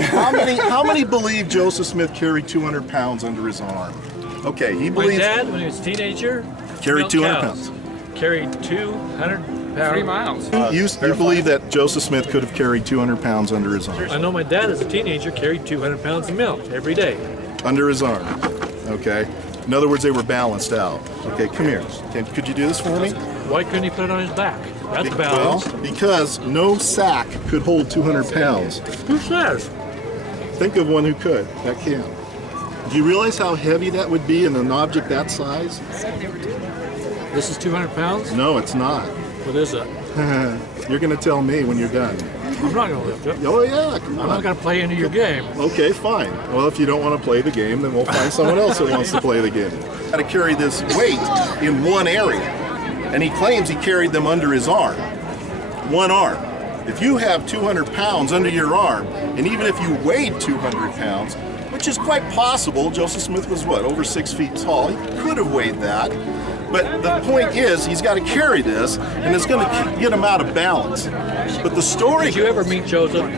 How many believe Joseph Smith carried 200 pounds under his arm? Okay, he believes. My dad, when he was a teenager, carried 200 pounds. Carried 200 pounds. 3 miles. You believe that Joseph Smith could have carried 200 pounds under his arm? I know my dad, as a teenager, carried 200 pounds of milk every day. Under his arm. Okay. In other words, they were balanced out. Okay, come here. Could you do this for me? Why couldn't he put it on his back? That's balanced. Well, because no sack could hold 200 pounds. Who says? Think of one who could. That can. Do you realize how heavy that would be in an object that size? This is 200 pounds? No, it's not. What is it? You're going to tell me when you're done. I'm not going to lift it. Oh, yeah, come on. I'm not going to play into your game. Okay, fine. Well, if you don't want to play the game, then we'll find someone else that wants to play the game. Got to carry this weight in one area, and he claims he carried them under his arm. One arm. If you have 200 pounds under your arm, and even if you weighed 200 pounds, which is quite possible, Joseph Smith was what, over 6 feet tall, he could have weighed that. But the point is, he's got to carry this, and it's going to get him out of balance. But the story... Did you ever meet Joseph?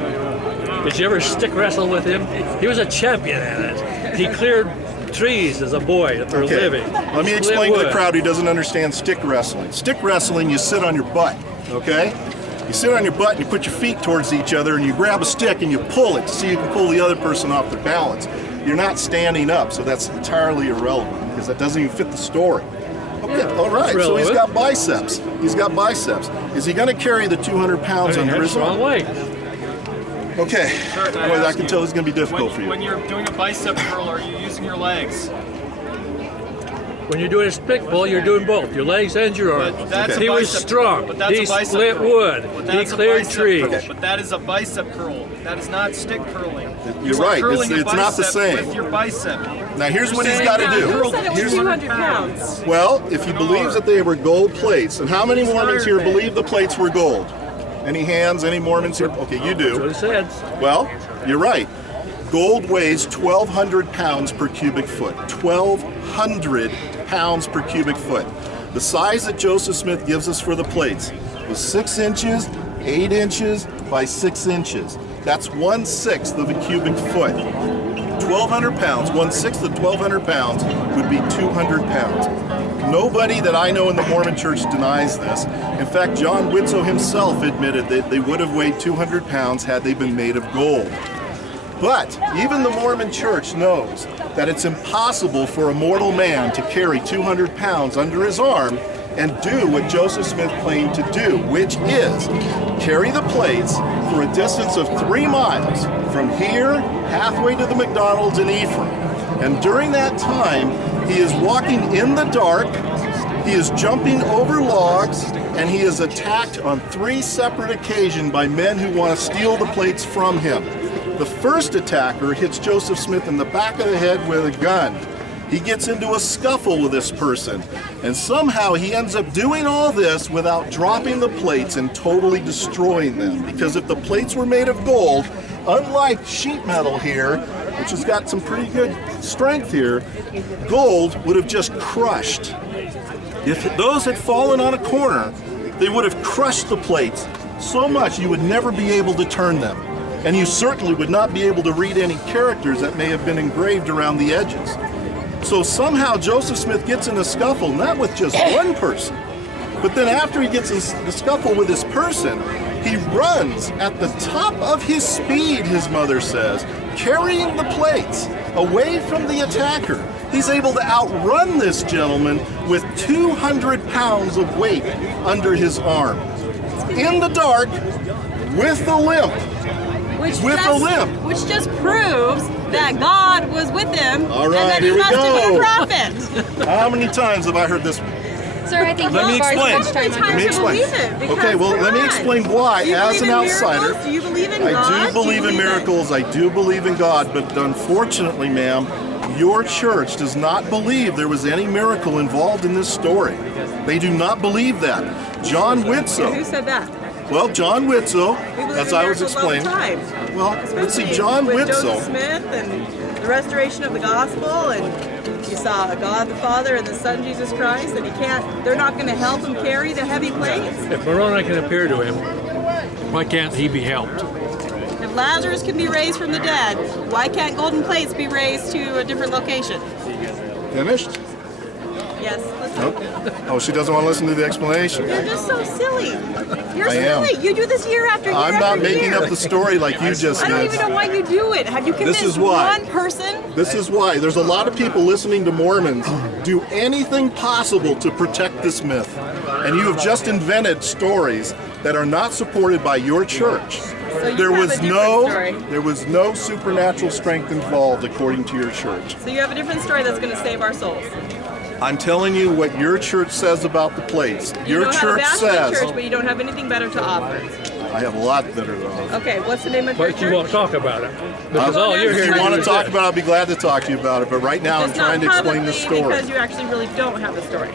Did you ever stick wrestle with him? He was a champion at it. He cleared trees as a boy for a living. Let me explain to the crowd who doesn't understand stick wrestling. Stick wrestling, you sit on your butt, okay? You sit on your butt and you put your feet towards each other and you grab a stick and you pull it to see if you can pull the other person off their balance. You're not standing up, so that's entirely irrelevant because that doesn't even fit the story. Okay, all right, so he's got biceps. He's got biceps. Is he going to carry the 200 pounds under his arm? Okay, well, I can tell it's going to be difficult for you. When you're doing a bicep curl, are you using your legs? When you're doing a stick pull, you're doing both, your legs and your arms. He was strong. He split wood. He cleared trees. But that is a bicep curl. That is not stick curling. You're right. It's not the same. With your bicep. Now here's what he's got to do. Who said it was 200 pounds? Well, if he believes that they were gold plates, and how many Mormons here believe the plates were gold? Any hands? Any Mormons here? Okay, you do. That's what it says. Well, you're right. Gold weighs 1,200 pounds per cubic foot. 1,200 pounds per cubic foot. The size that Joseph Smith gives us for the plates was 6 inches, 8 inches by 6 inches. That's 1/6 of a cubic foot. 1,200 pounds, 1/6 of 1,200 pounds would be 200 pounds. Nobody that I know in the Mormon Church denies this. In fact, John Widtsoe himself admitted that they would have weighed 200 pounds had they been made of gold. But even the Mormon Church knows that it's impossible for a mortal man to carry 200 pounds under his arm and do what Joseph Smith claimed to do, which is carry the plates for a distance of 3 miles from here halfway to the McDonald's in Ephraim. And during that time, he is walking in the dark, he is jumping over logs, and he is attacked on 3 separate occasions by men who want to steal the plates from him. The first attacker hits Joseph Smith in the back of the head with a gun. He gets into a scuffle with this person, and somehow he ends up doing all this without dropping the plates and totally destroying them. Because if the plates were made of gold, unlike sheet metal here, which has got some pretty good strength here, gold would have just crushed. If those had fallen on a corner, they would have crushed the plates so much you would never be able to turn them. And you certainly would not be able to read any characters that may have been engraved around the edges. So somehow Joseph Smith gets in a scuffle, not with just one person, but then after he gets in the scuffle with this person, he runs at the top of his speed, his mother says, carrying the plates away from the attacker. He's able to outrun this gentleman with 200 pounds of weight under his arm. In the dark, with a limp. Which just proves that God was with him. All right, and that here he we must have been a go. prophet. How many times have I heard this? Sir, I think Let me explain. Let me explain. Okay, well, let me explain why, as an outsider. Do you believe in I God? do believe in miracles. I do believe in God, but unfortunately, ma'am, your church does not believe there was any miracle involved in this story. They do not believe that. John Widtsoe. Who said that? Well, John Widtsoe, We believe as in I was miracles all the explaining. time. Well, let's see, John with Joseph Widtsoe. Smith and the restoration of the gospel, and you saw God the Father and the Son Jesus Christ, and they're not going to help him carry the heavy plates. If Moroni can appear to him, why can't he be helped? if Lazarus can be raised from the dead, why can't golden plates be raised to a different location? Finished? Yes. Nope. Oh, she doesn't want to listen to the explanation. You're just so silly. You're I am. silly. You do this year after year I'm not after making year. up the story like you just I don't did. even know why you do it. Have you convinced is why. one person? This is why. There's a lot of people listening to Mormons do anything possible to protect this myth. And you have just invented stories that are not supported by your church. So you There have was a different story. there was no supernatural strength involved according to your church. So you have a different story that's going to save our souls. I'm telling you what your church says about the plates. You Your know how to church bash my says church, but you don't have anything better to offer. I have a lot better than offer. Okay, what's the name of your But you church? won't talk about it. Because all you're If here you to want do to is talk this. about it, I'll be glad to talk to you about it. But right now, I'm Just not trying to explain the publicly, story. because you actually really don't have a story.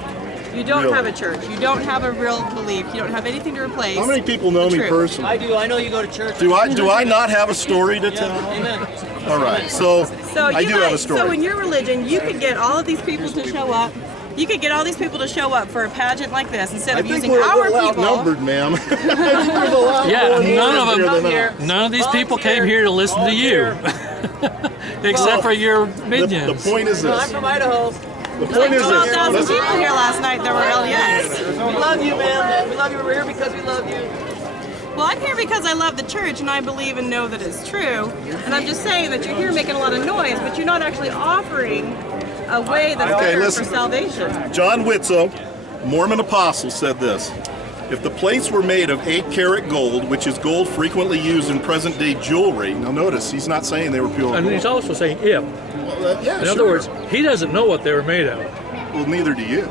You don't Really? have a church. You don't have a real belief. You don't have anything to replace. How many people know the me truth. personally? I do. I know you go to church. Do I not have a story to tell? Amen. All right, so So I you do might, have a story. So in your religion, you could get all of these people to show up. You could get all these people to show up for a pageant like this instead I of think using we're a our little people. outnumbered, ma'am. I think there's a lot Yeah, more none of here them. than us. None of these people came here to listen to you. Except for your minions. The point is I'm this. from Idaho. The point is 12,000 this. people here last night that were LDS. We love you, man. We love you. We're here because we love you. Well, I'm here because I love the church and I believe and know that it's true. And I'm just saying that you're here making a lot of noise, but you're not actually offering a way that's Okay, better listen. for salvation. John Whitsoe, Mormon apostle, said this. If the plates were made of 8-karat gold, which is gold frequently used in present-day jewelry, now notice, he's not saying they were pure And gold. he's also saying if. Yeah, In other words, he doesn't know what they were made of. well, neither do you.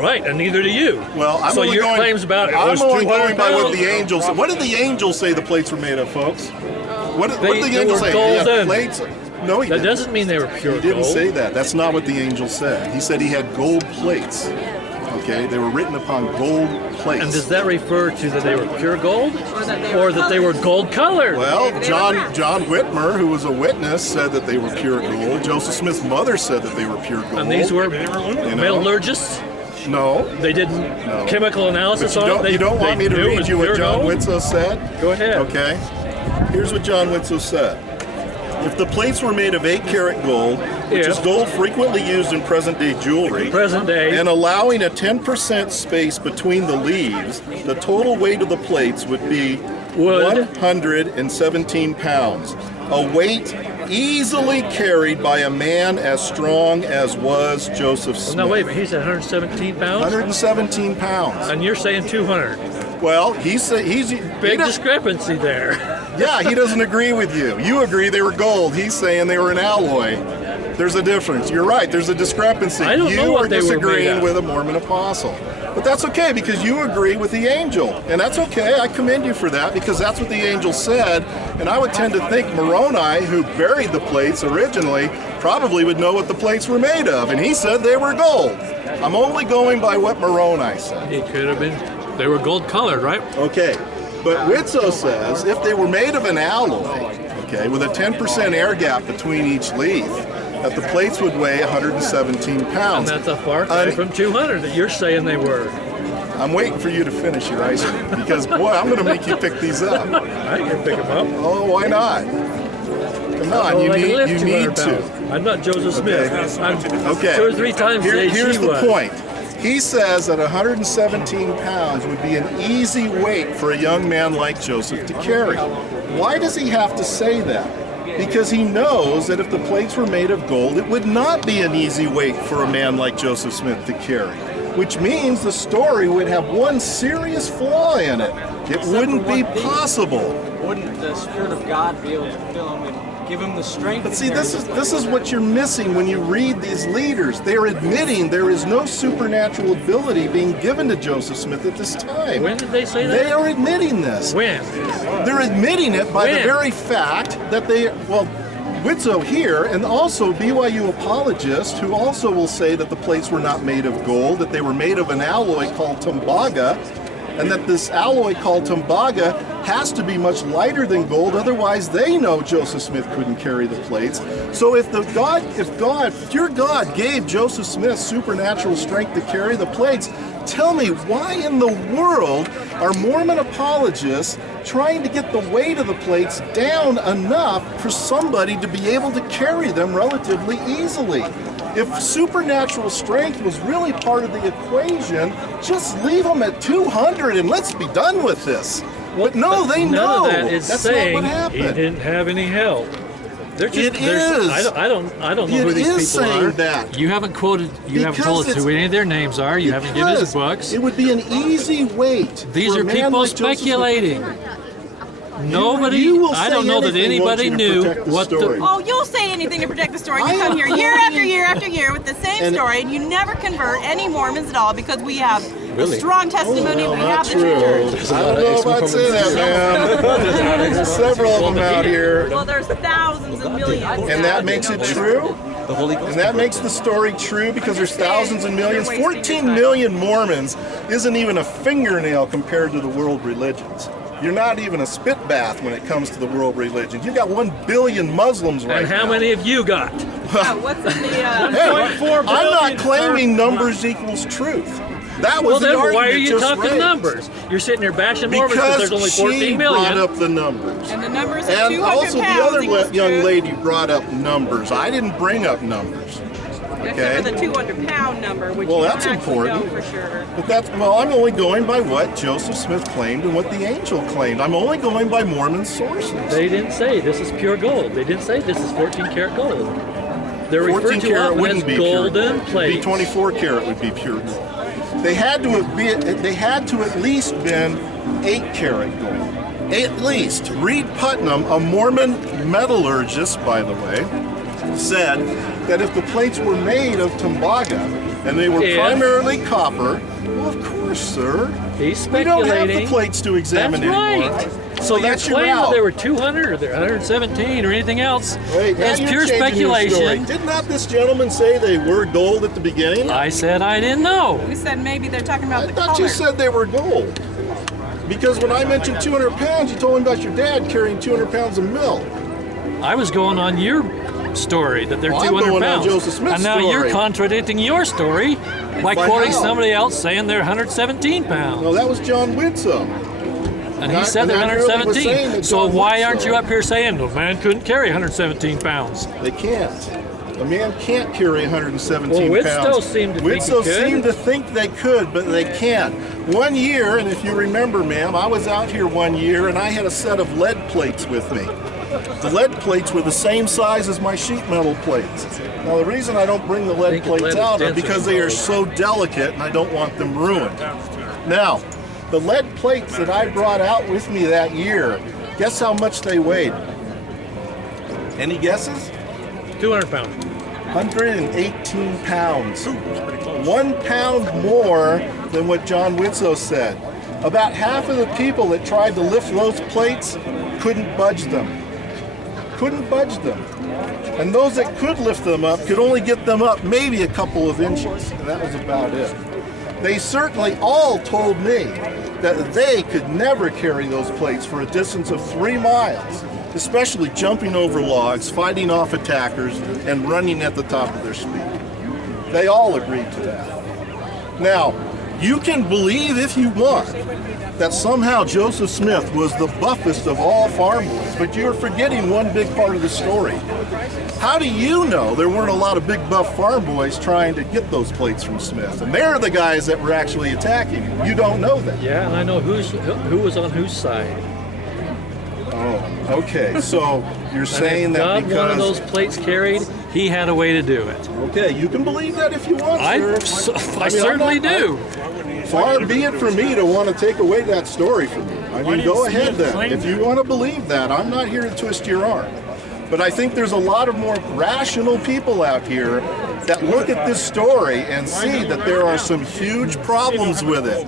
Right, and neither do you. Well, I'm so only your going, claims about it I'm was only 200 going by what the pounds. angels said. What did the angels say the plates were made of, folks? What did the They angels were say? golden. Plates? No, he That didn't. doesn't mean they were pure He didn't gold. say that. That's not what the angel said. He said he had gold plates. Okay, they were written upon gold plates. And does that refer to that they were pure gold? Or that they were gold colored? Well, Maybe they John were. John Whitmer, who was a witness, said that they were pure gold. Joseph Smith's mother said that they were pure gold. And these were know? metallurgists? No. They did chemical analysis But on it? you don't want me to knew it read was you what pure John gold? Whitsoe said? Go ahead. Okay. Here's what John Whitsoe said. If the plates were made of 8-karat gold, which Yeah. is gold frequently used in present-day jewelry, Present day. and allowing a 10% space between the leaves, the total weight of the plates would be Would. 117 pounds. A weight easily carried by a man as strong as was Joseph Smith. No, wait a minute. He said 117 pounds? 117 pounds. And you're saying 200. Well, he Big does- discrepancy there. yeah, he doesn't agree with you. You agree they were gold. He's saying they were an alloy. There's a difference. You're right. There's a discrepancy. I don't you know what are they were made disagreeing of. with a Mormon apostle. But that's okay because you agree with the angel. And that's okay. I commend you for that because that's what the angel said. And I would tend to think Moroni, who buried the plates originally, probably would know what the plates were made of. And he said they were gold. I'm only going by what Moroni said. It could have been. They were gold colored, right? Okay, but Whitsoe says if they were made of an alloy, okay, with a 10% air gap between each leaf, that the plates would weigh 117 And pounds. that's a far cry from 200 that you're saying they were. I'm waiting for you to finish your ice cream because, boy, I'm going to make you pick these up. I can pick them up. Oh, why not? Come on, Oh, you I can lift need 200 to. pounds. I'm not Joseph Smith. I'm Okay. 2 or 3 times the age Here's he the was. point. He says that 117 pounds would be an easy weight for a young man like Joseph to carry. Why does he have to say that? Because he knows that if the plates were made of gold, it would not be an easy weight for a man like Joseph Smith to carry. Which means the story would have one serious flaw in it. It wouldn't be possible. Wouldn't the Spirit of God be able to fill him and give him the strength? But see, this is what you're missing when you read these leaders. They're admitting there is no supernatural ability being given to Joseph Smith at this time. When did they say that? They are admitting this. When? They're admitting it by the When? very fact that Whitsoe here, and also BYU apologists, who also will say that the plates were not made of gold, that they were made of an alloy called tembaga, and that this alloy called tembaga has to be much lighter than gold, otherwise they know Joseph Smith couldn't carry the plates. So if your God gave Joseph Smith supernatural strength to carry the plates, tell me why in the world are Mormon apologists trying to get the weight of the plates down enough for somebody to be able to carry them relatively easily. If supernatural strength was really part of the equation, just leave them at 200 and let's be done with this. But no, they know. None of that is that's saying not what he happened. didn't have any help. They're just, It is. I don't know who It these is people saying are. that. You haven't quoted. You haven't told us Because who any of their names are. You haven't given us Because books. It would be an easy weight. These for are a man people like Joseph Smith. speculating. Nobody. You will I don't say know that anything, won't anybody you, to knew protect the what story? Oh, you'll say anything to protect the story. I You come am here year quoting- after year after year with the same And- story, and you never convert any Mormons at all because we have Really? a strong testimony. Well, we not have the true. church. I don't know if I'd say that, man. There's several of them out here. Well, there's thousands and millions. And that makes it true? And that makes the story true because there's thousands and millions. 14 million Mormons isn't even a fingernail compared to the world religions. You're not even a spit bath when it comes to the world religions. You've got 1 billion Muslims right And how now. many have you got? What's in the? Hey, I'm not claiming numbers equals truth. That was Well, the then argument why are you just talking raised. numbers? You're sitting there bashing Mormons because Because there's only she 14 brought million. up the numbers. And the numbers of And 200 also the pounds other equals young truth. lady brought up numbers. I didn't bring up numbers. Except for the 200-pound number, which Well, you that's don't actually important. know for sure. But that's, well, I'm only going by what Joseph Smith claimed and what the angel claimed. I'm only going by Mormon sources. They didn't say this is pure gold. They didn't say this is 14 karat gold. They're 14 referred to karat often as wouldn't be pure golden gold. It'd be plates. 24 karat would be pure gold. They had to have been, they had to at least been 8 karat gold. At least. Reed Putnam, a Mormon metallurgist, by the way, said that if the plates were made of tembaga and they were If- primarily copper, well, of course, sir. He's We don't have the speculating. plates to examine That's anymore. right. So So your that's your claim that out. there were 200 or there 117 or anything else Wait, now is you're pure changing your story. speculation. Did not this gentleman say they were gold at the beginning? I said I didn't know. We said maybe they're talking about I the thought color. you said they were gold. Because when I mentioned 200 pounds, you told me about your dad carrying 200 pounds of milk. I was going on your story that they're Well, I'm 200 going on pounds. Joseph Smith's And now you're story. contradicting your story by By quoting how? somebody else saying they're 117 pounds. No, that was John Widsoe. And he Not- said they're and I really was saying 117. that So John why Widsoe- aren't you up here saying the man couldn't carry 117 pounds? They can't. A man can't carry 117 Well, pounds. Widsoe seemed to think he Widsoe could. seemed to think they could, but they can't. One year, and if you remember, ma'am, I was out here one year and I had a set of lead plates with me. The lead plates were the same size as my sheet metal plates. Now, the reason I don't bring the lead think plates lead is out is denser because than they are gold. so delicate and I don't want them ruined. Now, the lead plates that I brought out with me that year, guess how much they weighed? Any guesses? 200 pounds. 118 pounds. 1 pound more than what John Widsoe said. About half of the people that tried to lift those plates couldn't budge them. Couldn't budge them. And those that could lift them up could only get them up maybe a couple of inches. And that was about it. They certainly all told me that they could never carry those plates for a distance of 3 miles, especially jumping over logs, fighting off attackers, and running at the top of their speed. They all agreed to that. Now, you can believe if you want that somehow Joseph Smith was the buffest of all farm boys, but you're forgetting one big part of the story. How do you know there weren't a lot of big buff farm boys trying to get those plates from Smith? And they're the guys that were actually attacking him. You don't know that. Yeah, and I know who was on whose side. Oh, okay. So you're saying And if that God wanted because... those plates carried, he had a way to do it. Okay, you can believe that if you want, sir. I certainly do. Far be it from me to want to take away that story from you. I mean, go ahead then. If you want to believe that, I'm not here to twist your arm. But I think there's a lot of more rational people out here that look at this story and see that there are some huge problems with it.